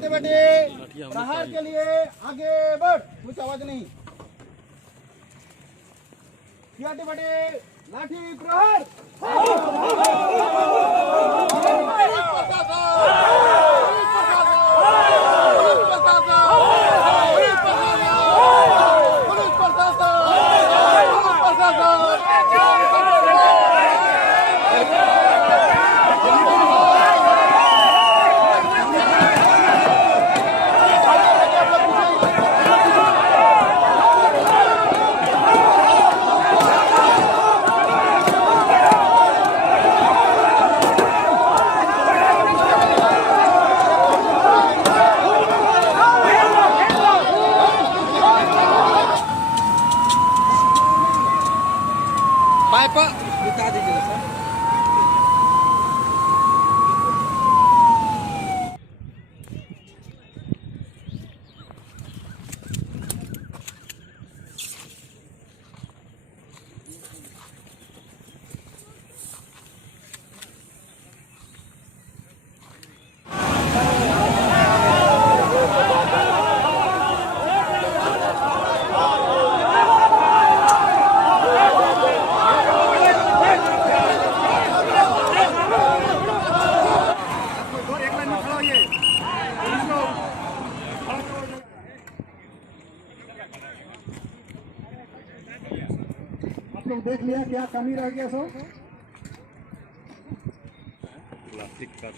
सियाटे बेटे प्रहार के लिए आगे बढ़, कुछ आवाज नहीं। सियाटे बेटे लाठी प्रहार। पाइप बता दीजिएगा सर। आप लोग देख लिया क्या कमी रह गया सो? प्लास्टिक का